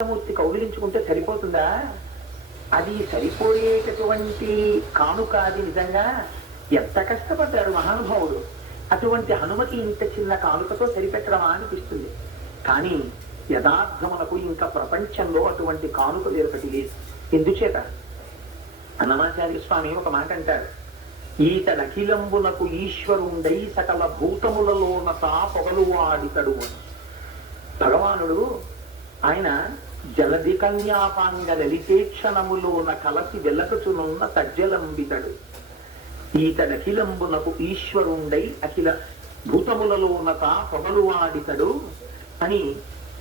మూర్తి కౌగిలించుకుంటే సరిపోతుందా? అది సరిపోయేటటువంటి కానుక అది. నిజంగా ఎంత కష్టపడ్డాడు మహానుభావుడు. అటువంటి హనుమకి ఇంత చిన్న కానుకతో సరిపెట్టడమా అనిపిస్తుంది. కానీ యథార్థములకు ఇంకా ప్రపంచంలో అటువంటి కానుక వేరొకటి లేదు. ఎందుచేత అన్నమాచార్య స్వామి ఒక మాట అంటారు, ఈతడఖిలంబునకు ఈశ్వరుండై సకల భూతములలోన తా పొగలు వాడితడు అని. భగవానుడు ఆయన జలధి కన్యాపాంగ లలితేక్షణములోన కలసి వెలకచునున్న తజ్జలంబితడు. ఈతడఖిలంబునకు ఈశ్వరుండై అఖిల భూతములలోన తా పొగలు వాడితడు అని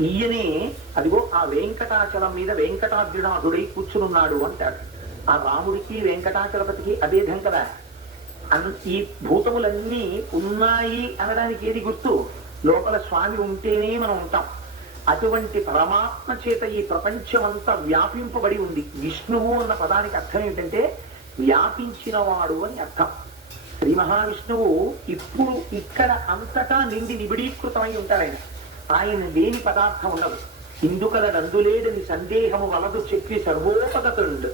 ఈయనే అదిగో ఆ వెంకటాచలం మీద వెంకటాద్రినాథుడై కూర్చునున్నాడు అంటాడు. ఆ రాముడికి వెంకటాచలపతికి అభేదం కదా. ఈ భూతములన్నీ ఉన్నాయి అనడానికి ఏది గుర్తు? లోపల స్వామి ఉంటేనే మనం ఉంటాం. అటువంటి పరమాత్మ చేత ఈ ప్రపంచమంతా వ్యాపింపబడి ఉంది. విష్ణువు అన్న పదానికి అర్థం ఏమిటంటే వ్యాపించిన వాడు అని అర్థం. శ్రీ మహావిష్ణువు ఇప్పుడు ఇక్కడ అంతటా నిండి నిబిడీకృతమై ఉంటాడు. ఆయన లేని పదార్థం ఉండదు. ఇందుకల నందులేడని సందేహము వలదు చెప్పి సర్వోపగతుండు.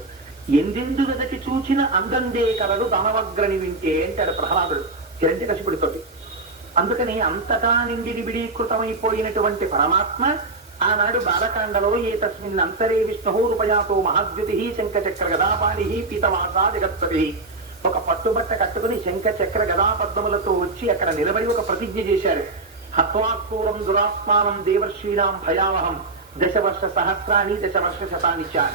ఎందెందు వెదకి చూచిన అందందే కలడు దానవగ్రని వింటే అంటాడు ప్రహ్లాదుడు హిరణ్యకశిపుడితోటి. అందుకని అంతటా నిండి నిబిడీకృతమైపోయినటువంటి పరమాత్మ ఆనాడు బాలకాండలో ఏ తస్మిన్ అంతరే విష్ణు రూపయాతో మహాద్యుతి శంఖచక్ర గదాపాణి పీతవాసా జగత్పతి. ఒక పట్టుబట్ట కట్టుకుని శంఖచక్ర గదాపద్మములతో వచ్చి అక్కడ నిలబడి ఒక ప్రతిజ్ఞ చేశారు. హత్వాక్రూరం దురాత్మానం దేవర్షీణాం భయావహం దశవర్ష సహస్రాన్ని దశవర్ష శతాన్ని చ.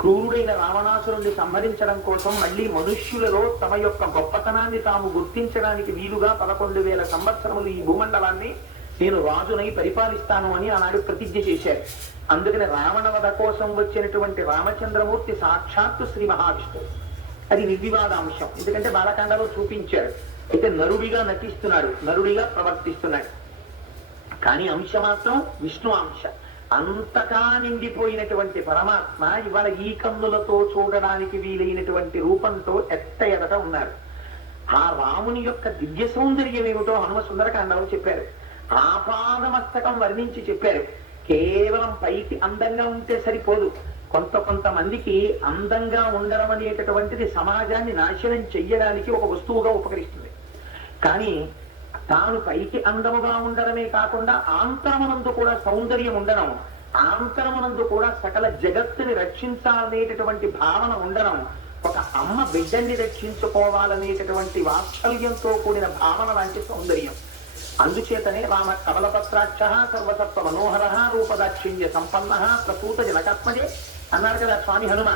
క్రూరుడైన రావణాసురుణ్ణి సంహరించడం కోసం మళ్లీ మనుష్యులలో తమ యొక్క గొప్పతనాన్ని తాము గుర్తించడానికి వీలుగా 11,000 సంవత్సరములు ఈ భూమండలాన్ని నేను రాజునై పరిపాలిస్తాను అని ఆనాడు ప్రతిజ్ఞ చేశారు. అందుకని రావణ వధ కోసం వచ్చినటువంటి రామచంద్రమూర్తి సాక్షాత్తు శ్రీ మహావిష్ణువు. అది నిర్వివాదాంశం. ఎందుకంటే బాలకాండలో చూపించారు. అయితే నరుడిగా నటిస్తున్నాడు, నరుడిగా ప్రవర్తిస్తున్నాడు. కానీ అంశ మాత్రం విష్ణు అంశ. అంతటా నిండిపోయినటువంటి పరమాత్మ ఇవాళ ఈ కన్నులతో చూడడానికి వీలైనటువంటి రూపంతో ఎదట ఉన్నారు. ఆ రాముని యొక్క దివ్య సౌందర్యం ఏమిటో హనుమ సుందరకాండలో చెప్పారు. ఆపాదమస్తకం వర్ణించి చెప్పారు. కేవలం పైకి అందంగా ఉంటే సరిపోదు. కొంతమందికి అందంగా ఉండడం అనేటటువంటిది సమాజాన్ని నాశనం చెయ్యడానికి ఒక వస్తువుగా ఉపకరిస్తుంది. కానీ తాను పైకి అందముగా ఉండడమే కాకుండా ఆంతరమునందు కూడా సౌందర్యం ఉండడం, ఆంతరమునందు కూడా సకల జగత్తుని రక్షించాలనేటటువంటి భావన ఉండడం, ఒక అమ్మ బిడ్డని రక్షించుకోవాలనేటటువంటి వాత్సల్యంతో కూడిన భావన లాంటి సౌందర్యం. అందుచేతనే రామ కమలపత్రాక్ష సర్వసత్వ మనోహర రూపదాక్షిణ్య సంపన్న ప్రసూత జనకాత్మజే అన్నారు కదా స్వామి హనుమ.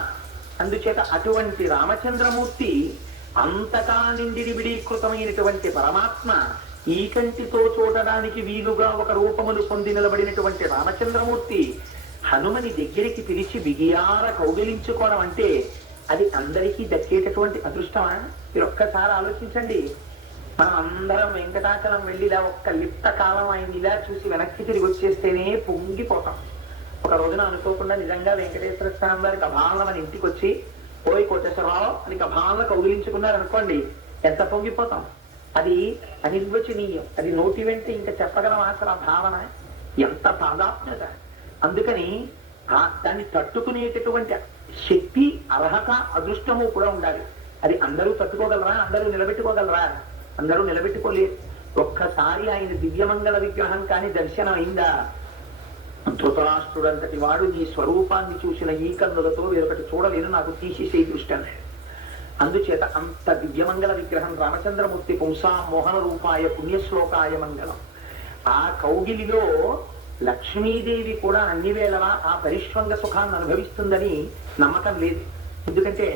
అందుచేత అటువంటి రామచంద్రమూర్తి అంతటా నిండి నిబిడీకృతమైనటువంటి పరమాత్మ ఈ కంటితో చూడడానికి వీలుగా ఒక రూపములు పొంది నిలబడినటువంటి రామచంద్రమూర్తి హనుమని దగ్గరికి పిలిచి బిగియార కౌగిలించుకోవడం అంటే అది అందరికీ దక్కేటటువంటి అదృష్టమా? మీరు ఒక్కసారి ఆలోచించండి. మనం అందరం వెంకటాచలం వెళ్ళిలా ఒక్క లిప్త కాలం ఆయన ఇలా చూసి వెనక్కి తిరిగి వచ్చేస్తేనే పొంగిపోతాం. ఒక రోజున అనుకోకుండా నిజంగా వెంకటేశ్వర స్వామి వారికి అభావన మన ఇంటికి వచ్చి పోయి కోటేశ్వరరావు అని అభావన కౌగిలించుకున్నారనుకోండి, ఎంత పొంగిపోతాం. అది అనిర్వచనీయం. అది నోటి వెంట ఇంకా చెప్పగలం అసలు ఆ భావన ఎంత ప్రాధాన్యత. అందుకని దాన్ని తట్టుకునేటటువంటి శక్తి, అర్హత, అదృష్టము కూడా ఉండాలి. అది అందరూ తట్టుకోగలరా? అందరూ నిలబెట్టుకోగలరా? అందరూ నిలబెట్టుకోలేరు. ఒక్కసారి ఆయన దివ్యమంగళ విగ్రహం కానీ దర్శనం అయిందా, ధృతరాష్ట్రుడంతటి వాడు నీ స్వరూపాన్ని చూసిన ఈ కన్నులతో వేరొకటి చూడలేను, నాకు తీసేసే దృష్టి అన్నాడు. అందుచేత అంత దివ్యమంగళ విగ్రహం రామచంద్రమూర్తి పుంసా మోహన రూపాయ పుణ్యశ్లోకాయ మంగళం. ఆ కౌగిలిలో లక్ష్మీదేవి కూడా అన్ని వేళలా ఆ పరిష్వంగ సుఖాన్ని అనుభవిస్తుందని నమ్మకం లేదు. ఎందుకంటే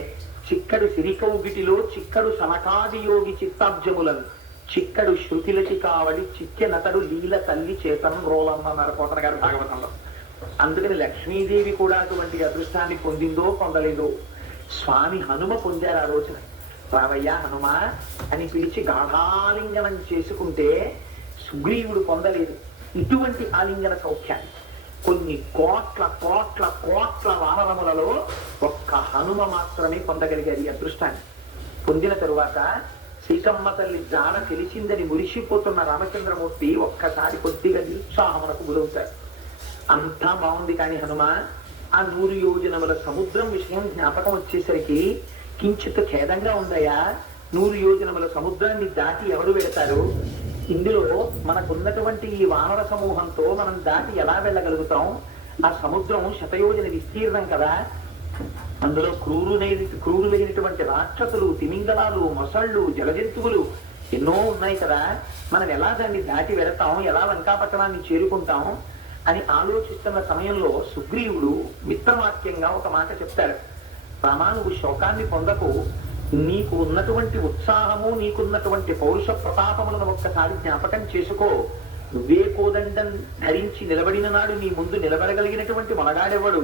చిక్కడు సిరికౌగిటిలో చిక్కడు సనకాది యోగి చిత్తాబ్జములను చిక్కడు శృతిలకి కావడి చిక్కెనతడు లీల తల్లి చేతనం రోలమ్మ అన్నారు పోతన గారు భాగవతంలో. అందుకని లక్ష్మీదేవి కూడా అటువంటి అదృష్టాన్ని పొందిందో పొందలేదో స్వామి హనుమ పొందారు. ఆ రోజున రావయ్య హనుమ అని పిలిచి గాఢాలింగనం చేసుకుంటే సుగ్రీవుడు పొందలేదు ఇటువంటి ఆలింగన సౌఖ్యాన్ని. కొన్ని కోట్ల కోట్ల కోట్ల వానరములలో ఒక్క హనుమ మాత్రమే పొందగలిగారు ఈ అదృష్టాన్ని. పొందిన తరువాత సీతమ్మ తల్లి జాడ తెలిసిందని మురిసిపోతున్న రామచంద్రమూర్తి ఒక్కసారి కొద్దిగా నిరుత్సాహమునకు గురవుతారు. అంతా బాగుంది కానీ హనుమ, ఆ 100 యోజనముల సముద్రం విషయం జ్ఞాపకం వచ్చేసరికి కించిత్ ఖేదంగా ఉందయ్యా. 100 యోజనముల సముద్రాన్ని దాటి ఎవరు వెళతారు? ఇందులో మనకున్నటువంటి ఈ వానర సమూహంతో మనం దాటి ఎలా వెళ్ళగలుగుతాం? ఆ సముద్రం శతయోజన విస్తీర్ణం కదా. అందులో క్రూరులైనటువంటి రాక్షసులు, తిమింగలాలు, మొసళ్ళు, జలజంతువులు ఎన్నో ఉన్నాయి కదా. మనం ఎలా దాన్ని దాటి వెళతాం, ఎలా లంకాపట్టణాన్ని చేరుకుంటాం అని ఆలోచిస్తున్న సమయంలో సుగ్రీవుడు మిత్రవాక్యంగా ఒక మాట చెప్తాడు. రామా, నువ్వు శోకాన్ని పొందకు. నీకు ఉన్నటువంటి ఉత్సాహము, నీకున్నటువంటి పౌరుష ప్రతాపములను ఒక్కసారి జ్ఞాపకం చేసుకో. నువ్వే కోదండం ధరించి నిలబడిన నాడు నీ ముందు నిలబడగలిగినటువంటి మనగాడెవడు?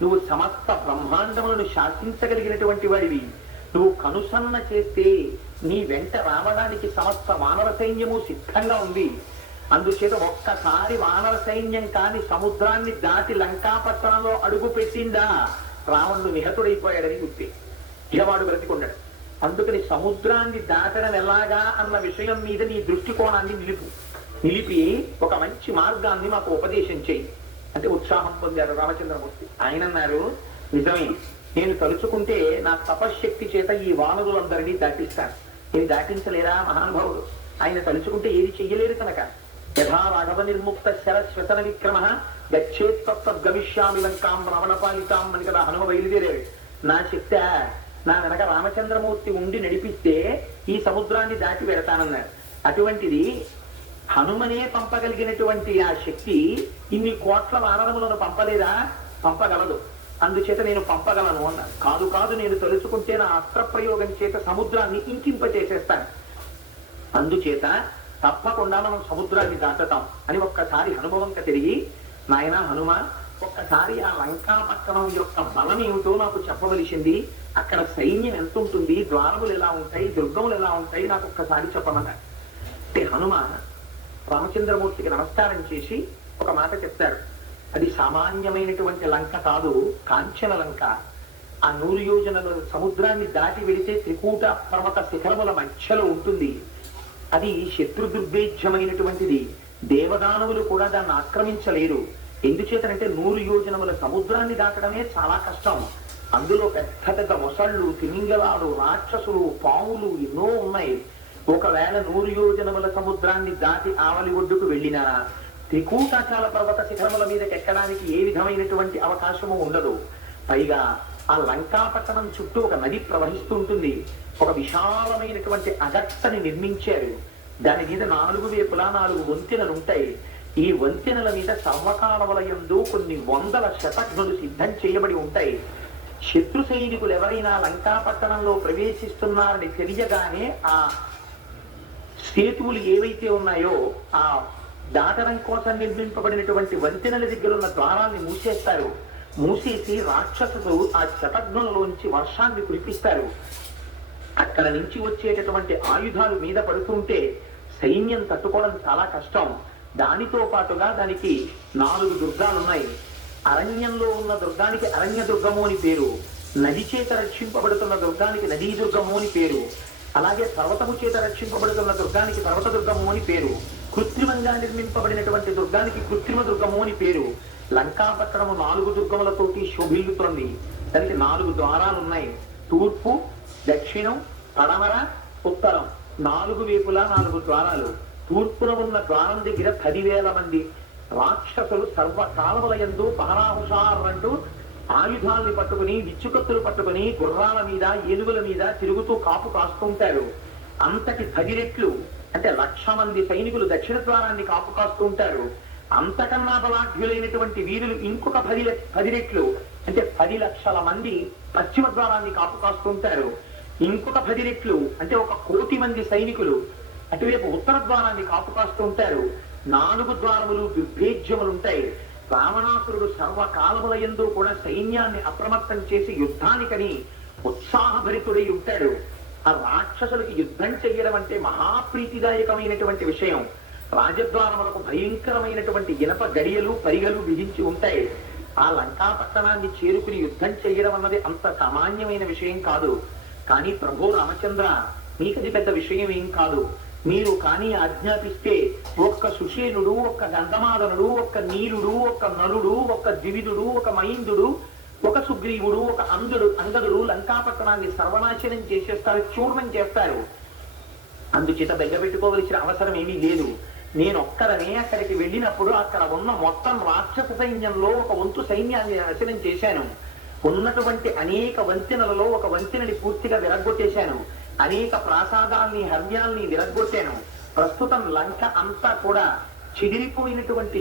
నువ్వు సమస్త బ్రహ్మాండములను శాసించగలిగినటువంటి వాడివి. నువ్వు కనుసన్న చేస్తే నీ వెంట రావడానికి సమస్త వానర సైన్యము సిద్ధంగా ఉంది. అందుచేత ఒక్కసారి వానర సైన్యం కాని సముద్రాన్ని దాటి లంకాపట్టణంలో అడుగు పెట్టిందా రావణుడు నిహతుడైపోయాడని గుర్తి. ఇక వాడు బ్రతికొండాడు. అందుకని సముద్రాన్ని దాటడం ఎలాగా అన్న విషయం మీద నీ దృష్టికోణాన్ని నిలిపి ఒక మంచి మార్గాన్ని మాకు ఉపదేశం చేయి అంటే ఉత్సాహం పొందారు రామచంద్రమూర్తి. ఆయన అన్నారు, నిజమే, నేను తలుచుకుంటే నా తపశ్శక్తి చేత ఈ వానరులందరినీ దాటిస్తాను. నేను దాటించలేరా మహానుభావుడు? ఆయన తలుచుకుంటే ఏది చెయ్యలేరు కనుక. యథా రాఘవ నిర్ముక్త శరశ్వసన విక్రమ గమిష్యామి లంకాం రావణపాలితాం అని కదా హనుమ బయలుదేరాడు. నా శక్తి నా వెనక రామచంద్రమూర్తి ఉండి నడిపిస్తే ఈ సముద్రాన్ని దాటి వెడతానన్నారు. అటువంటిది హనుమనే పంపగలిగినటువంటి ఆ శక్తి ఇన్ని కోట్ల వానరములను పంపలేదా? పంపగలదు. అందుచేత నేను పంపగలను అన్నారు. కాదు కాదు, నేను తలుచుకుంటే నా అస్త్ర ప్రయోగం చేత సముద్రాన్ని ఇంకింపచేసేస్తాను. అందుచేత తప్పకుండా మనం సముద్రాన్ని దాటుతాం అని ఒక్కసారి హనుమవంక తిరిగి, నాయన హనుమ, ఒక్కసారి ఆ లంకాపట్టణం యొక్క బలం ఏమిటో నాకు చెప్పవలసింది. అక్కడ సైన్యం ఎంత ఉంటుంది, ద్వారములు ఎలా ఉంటాయి, దుర్గములు ఎలా ఉంటాయి, నాకు ఒక్కసారి చెప్పమన్నారు. అంటే హనుమ రామచంద్రమూర్తికి నమస్కారం చేసి ఒక మాట చెప్తాడు. అది సామాన్యమైనటువంటి లంక కాదు, కాంచన లంక. ఆ 100 యోజనల సముద్రాన్ని దాటి వెళితే త్రికూట పర్వత శిఖరముల మధ్యలో ఉంటుంది. అది శత్రు దుర్భేద్యమైనటువంటిది. దేవదానవులు కూడా దాన్ని ఆక్రమించలేరు. ఎందుచేతనంటే 100 యోజనముల సముద్రాన్ని దాటడమే చాలా కష్టం. అందులో పెద్ద పెద్ద మొసళ్ళు, తిమింగలాలు, రాక్షసులు, పాములు ఎన్నో ఉన్నాయి. ఒకవేళ 100 యోజనముల సముద్రాన్ని దాటి ఆవలి ఒడ్డుకు వెళ్ళినా త్రికూటాచాల పర్వత శిఖరముల మీదకి ఎక్కడానికి ఏ విధమైనటువంటి అవకాశము ఉండదు. పైగా ఆ లంకాపట్టణం చుట్టూ ఒక నది ప్రవహిస్తుంటుంది. ఒక విశాలమైనటువంటి అగట్టని నిర్మించారు. దాని మీద 4 వైపులా 4 వంతెనలు ఉంటాయి. ఈ వంతెనల మీద సర్వకాలములయందు కొన్ని వందల శతఘ్నులు సిద్ధం చేయబడి ఉంటాయి. శత్రు సైనికులు ఎవరైనా లంకాపట్టణంలో ప్రవేశిస్తున్నారని తెలియగానే ఆ సేతువులు ఏవైతే ఉన్నాయో ఆ దాటడం కోసం నిర్మింపబడినటువంటి వంతెనల దగ్గర ఉన్న ద్వారాన్ని మూసేస్తారు. మూసేసి రాక్షసులు ఆ శతఘ్నులలోంచి వర్షాన్ని కురిపిస్తారు. అక్కడ నుంచి వచ్చేటటువంటి ఆయుధాలు మీద పడుతుంటే సైన్యం తట్టుకోవడం చాలా కష్టం. దానితో పాటుగా దానికి 4 దుర్గాలున్నాయి. అరణ్యంలో ఉన్న దుర్గానికి అరణ్య దుర్గము అని పేరు, నది చేత రక్షింపబడుతున్న దుర్గానికి నదీ దుర్గము అని పేరు, అలాగే పర్వతము చేత రక్షింపబడుతున్న దుర్గానికి పర్వత దుర్గము అని పేరు, కృత్రిమంగా నిర్మింపబడినటువంటి దుర్గానికి కృత్రిమ దుర్గము అని పేరు. లంకాపట్టణము 4 దుర్గములతోటి శోభిల్లుతోంది. దానికి 4 ద్వారాలున్నాయి. తూర్పు, దక్షిణం, పడమర, ఉత్తరం, 4 వైపులా 4 ద్వారాలు. తూర్పున ఉన్న ద్వారం దగ్గర 10,000 మంది రాక్షసులు సర్వకాలములయందు పహరాహుషారంటూ ఆయుధాల్ని పట్టుకుని, విచ్చుకత్తులు పట్టుకుని గుర్రాల మీద, ఏనుగుల మీద తిరుగుతూ కాపు కాస్తుంటారు. అంతటి 10 రెట్లు అంటే 1,00,000 మంది సైనికులు దక్షిణ ద్వారాన్ని కాపు కాస్తూ ఉంటారు. అంతకన్నా బలాఢ్యులైనటువంటి వీరులు ఇంకొక 10 రెట్లు అంటే 10 లక్షల మంది పశ్చిమ ద్వారాన్ని కాపు కాస్తుంటారు. ఇంకొక 10 రెట్లు అంటే 1,00,00,000 మంది సైనికులు అటువైపు ఉత్తర ద్వారాన్ని కాపు కాస్తూ ఉంటారు. 4 ద్వారములు దుర్భేద్యములుంటాయి. రావణాసురుడు సర్వకాలములయందు కూడా సైన్యాన్ని అప్రమత్తం చేసి యుద్ధానికని ఉత్సాహభరితుడై ఉంటాడు. ఆ రాక్షసులకి యుద్ధం చెయ్యడం అంటే మహాప్రీతిదాయకమైనటువంటి విషయం. రాజద్వారములకు భయంకరమైనటువంటి ఇనప గడియలు, పరిగలు విధించి ఉంటాయి. ఆ లంకాపట్టణాన్ని చేరుకుని యుద్ధం చెయ్యడం అన్నది అంత సామాన్యమైన విషయం కాదు. కానీ ప్రభు రామచంద్ర, నీకది పెద్ద విషయం ఏం కాదు. మీరు కానీ ఆజ్ఞాపిస్తే ఒక్క సుషేనుడు, ఒక్క గంధమాదనుడు, ఒక్క నీరుడు, ఒక్క నలుడు, ఒక్క ద్వివిధుడు, ఒక మైందుడు, ఒక సుగ్రీవుడు, ఒక అంగదుడు లంకాపట్టణాన్ని సర్వనాశనం చేసేస్తారు, చూర్ణం చేస్తారు. అందుచేత బెగ్గబెట్టుకోవలసిన అవసరం ఏమీ లేదు. నేను ఒక్కరనే అక్కడికి వెళ్ళినప్పుడు అక్కడ ఉన్న మొత్తం రాక్షస సైన్యంలో ఒక వంతు సైన్యాన్ని నాశనం చేశాను. ఉన్నటువంటి అనేక వంతెనలలో ఒక వంతెనని పూర్తిగా విరగ్గొట్టేశాను. అనేక ప్రాసాదాల్ని, హర్మ్యాల్ని విరగ్గొట్టాను. ప్రస్తుతం లంక అంతా కూడా చెదిరిపోయినటువంటి